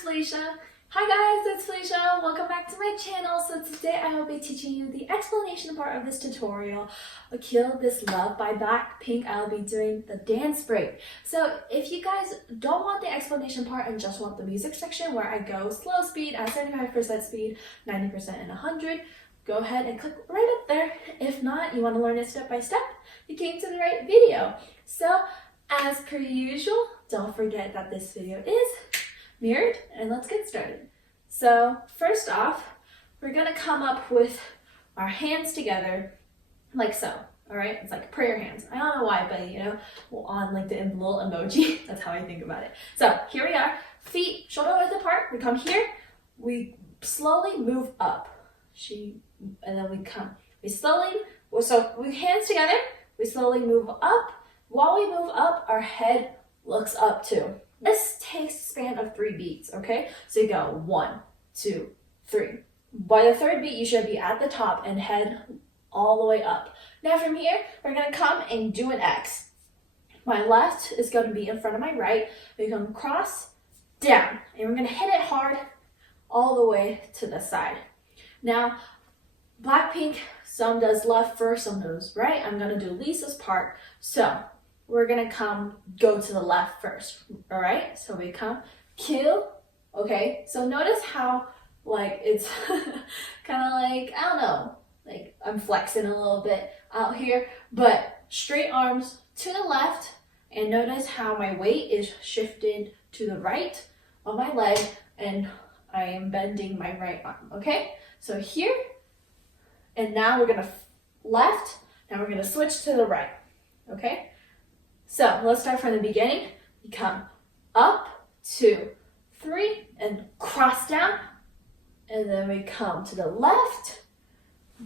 Felicia. Hi guys, it's Felicia. Welcome back to my channel. So today I will be teaching you the explanation part of this tutorial, Kill This Love by BLACKPINK. I'll be doing the dance break. So if you guys don't want the explanation part and just want the music section where I go slow speed at 75% speed, 90% and 100, go ahead and click right up there. If not, you want to learn it step by step, you came to the right video. So as per usual, don't forget that this video is mirrored, and let's get started. So first off, we're gonna come up with our hands together like so. All right, it's like prayer hands. I don't know why, but you know, on like the little emoji, that's how I think about it. So here we are, feet shoulder width apart. We come here, we slowly move up. And then we hands together, we slowly move up. While we move up, our head looks up too. This takes a span of 3 beats, okay? So you go 1, 2, 3. By the third beat, you should be at the top and head all the way up. Now from here, we're gonna come and do an X. My left is gonna be in front of my right. We're gonna cross, down, and we're gonna hit it hard all the way to the side. Now, BLACKPINK, some does left first, some does right. I'm gonna do Lisa's part. So we're gonna go to the left first, all right? So we come, kill, okay? So notice how like it's kind of like, I don't know, like I'm flexing a little bit out here, but straight arms to the left, and notice how my weight is shifted to the right of my leg, and I am bending my right arm, okay? So here, and now we're gonna left, now we're gonna switch to the right, okay? So let's start from the beginning. You come up, 2, 3, and cross down. And then we come to the left,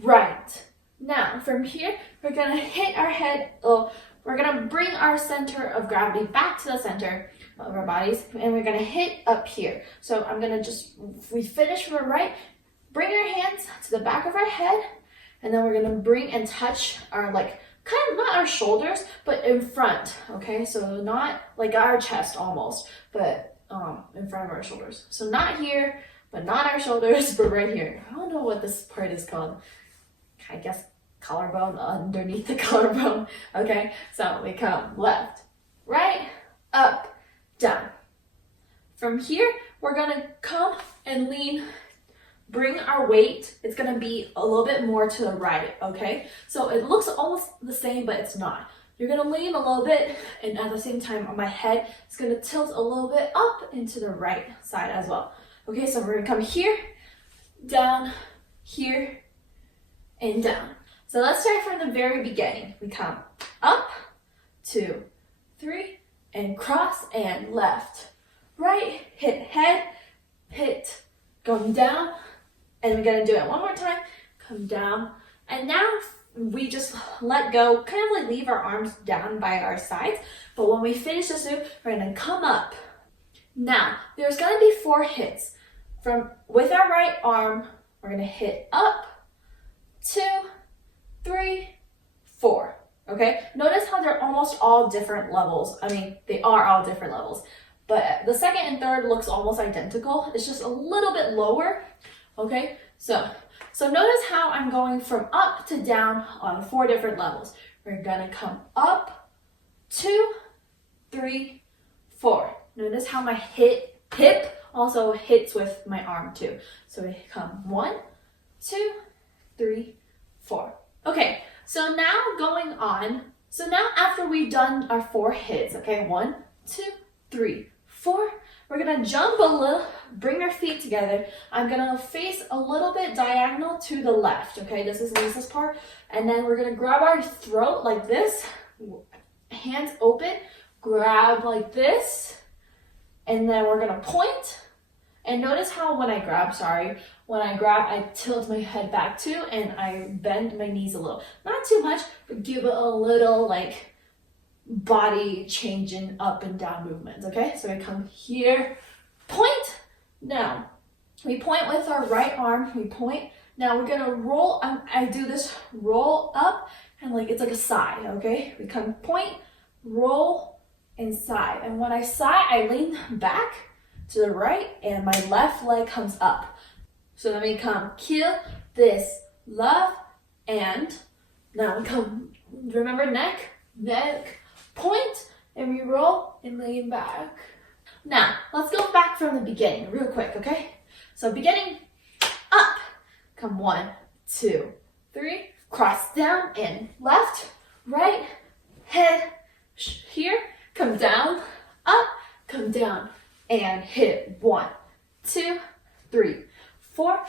right. Now from here, we're gonna hit our head, we're gonna bring our center of gravity back to the center of our bodies, and we're gonna hit up here. So I'm gonna we finish from the right, bring our hands to the back of our head, and then we're gonna bring and touch our kind of not our shoulders, but in front, okay? So not like our chest almost, but in front of our shoulders. So not here, but not our shoulders, but right here. I don't know what this part is called. I guess collarbone, underneath the collarbone, okay? So we come left, right, up, down. From here, we're gonna come and lean, bring our weight. It's gonna be a little bit more to the right, okay? So it looks almost the same, but it's not. You're gonna lean a little bit, and at the same time, my head is gonna tilt a little bit up into the right side as well. Okay, so we're gonna come here, down, here, and down. So let's start from the very beginning. We come up, 2, 3, and cross, and left, right, hit head, hit, going down, and we're gonna do it one more time, come down, and now we just let go, kind of like leave our arms down by our sides, but when we finish this move, we're gonna come up. Now, there's gonna be 4 hits. With our right arm, we're gonna hit up, 2, 3, 4, okay? Notice how they're almost all different levels. I mean, they are all different levels, but the second and third looks almost identical. It's just a little bit lower, okay? So notice how I'm going from up to down on 4 different levels. We're gonna come up, 2, 3, 4. Notice how my hip also hits with my arm too. So we come 1, 2, 3, 4. Okay, so now now after we've done our 4 hits, okay, 1, 2, 3, 4, we're gonna jump a little, bring our feet together. I'm gonna face a little bit diagonal to the left, okay? This is Lisa's part. And then we're gonna grab our throat like this, hands open, grab like this, and then we're gonna point. And notice how when I grab, I tilt my head back too, and I bend my knees a little. Not too much, but give it a little body changing up and down movements, okay? So we come here, point. Now, we point with our right arm, we point. Now we're gonna roll, I do this roll up, and it's like a sigh, okay? We come point, roll, and sigh. And when I sigh, I lean back, to the right, and my left leg comes up. So then we come kill this love, and now we come, remember neck, point, and we roll and lean back. Now, let's go back from the beginning real quick, okay? So beginning, up, come 1, 2, 3, cross down and left, right, head, here, come down, up, come down, and hit 1, 2, 3, 4,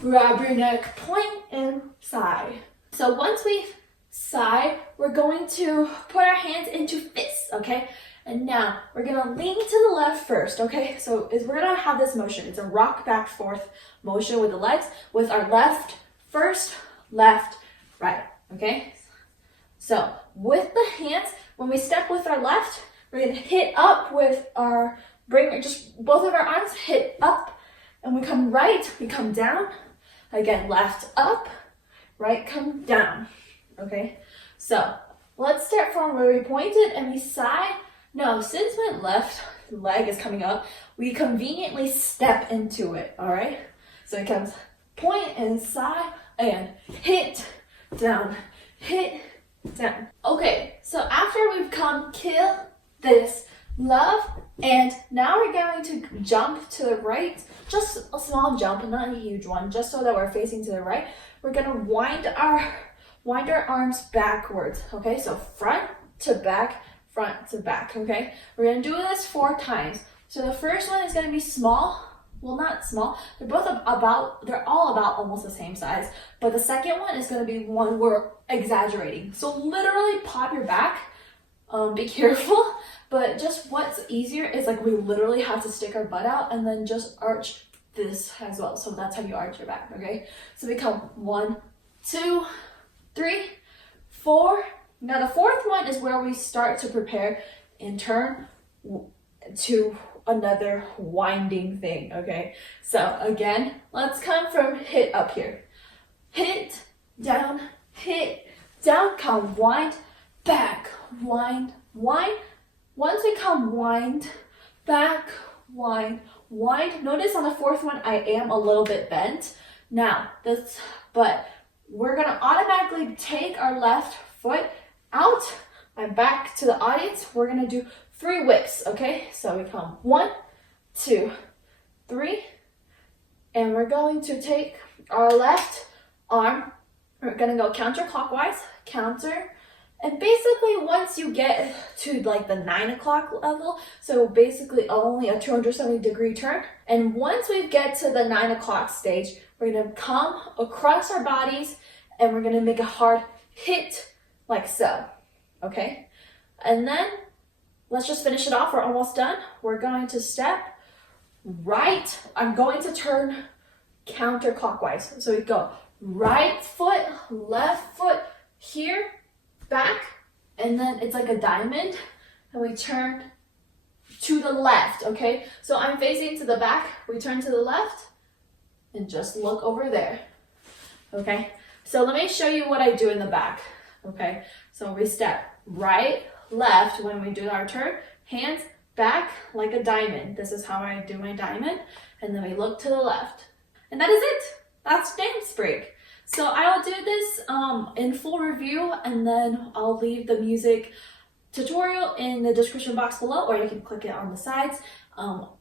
grab your neck, point, and side. So once we side, we're going to put our hands into fists, okay? And now we're gonna lean to the left first, okay? So we're gonna have this motion. It's a rock back forth motion with the legs, with our left first, left, right, okay? So with the hands, when we step with our left, we're gonna hit up with our, just both of our arms hit up, and we come right, we come down. Again, left up, right, come down, okay? So let's start from where we pointed and we side. No, since my left leg is coming up, we conveniently step into it, all right? So it comes point and side and hit, down, hit, down. Okay, so after we've come kill this love, and now we're going to jump to the right, just a small jump, not a huge one, just so that we're facing to the right. We're gonna wind our arms backwards, okay? So front to back, okay? We're gonna do this 4 times. So the first one is gonna be small. Well, not small. They're all about almost the same size. But the second one is gonna be one we're exaggerating. So literally pop your back. Be careful. But just what's easier is like we literally have to stick our butt out and then just arch this as well. So that's how you arch your back, okay? So we come 1, 2, 3, 4. Now the fourth one is where we start to prepare and turn to another winding thing, okay? So again, let's come from hit up here. Hit, down, come wind, back, wind, wind. Once we come wind, back, wind, wind. Notice on the fourth one, I am a little bit bent. Now, but we're gonna automatically take our left foot out and back to the audience. We're gonna do 3 whips, okay? So we come 1, 2, 3, and we're going to take our left arm. We're gonna go counterclockwise, counter, and basically once you get to like the 9 o'clock level, so basically only a 270-degree turn, and once we get to the 9 o'clock stage, we're gonna come across our bodies and we're gonna make a hard hit like so, okay? And then let's just finish it off. We're almost done. We're going to step right. I'm going to turn counterclockwise. So we go right foot, left foot, here, back, and then it's like a diamond, and we turn to the left, okay? So I'm facing to the back, we turn to the left, and just look over there, okay? So let me show you what I do in the back, okay? So we step right, left when we do our turn, hands back like a diamond. This is how I do my diamond, and then we look to the left. And that is it. That's dance break. So I will do this in full review, and then I'll leave the music tutorial in the description box below, or you can click it on the sides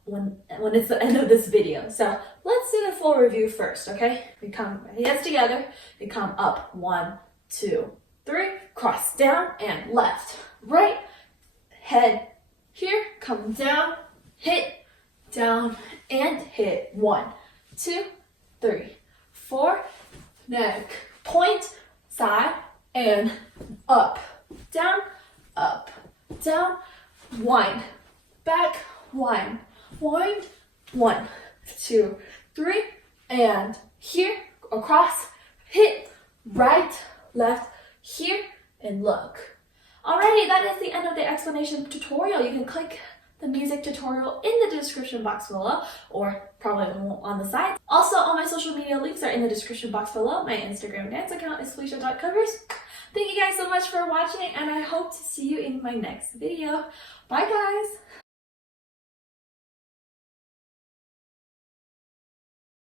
when it's the end of this video. So let's do the full review first, okay? We come hands together, we come up, 1, 2, 3, cross down and left, right, head here, come down, hit, down, and hit, 1, 2, 3, 4, neck, point, side, and up, down, wind, back, wind, 1, 2, 3, and here, across, hit, right, left, here, and look. Alrighty, that is the end of the explanation tutorial. You can click the music tutorial in the description box below, or probably on the side. Also, all my social media links are in the description box below. My Instagram dance account is Felicia.covers. Thank you guys so much for watching, and I hope to see you in my next video. Bye guys!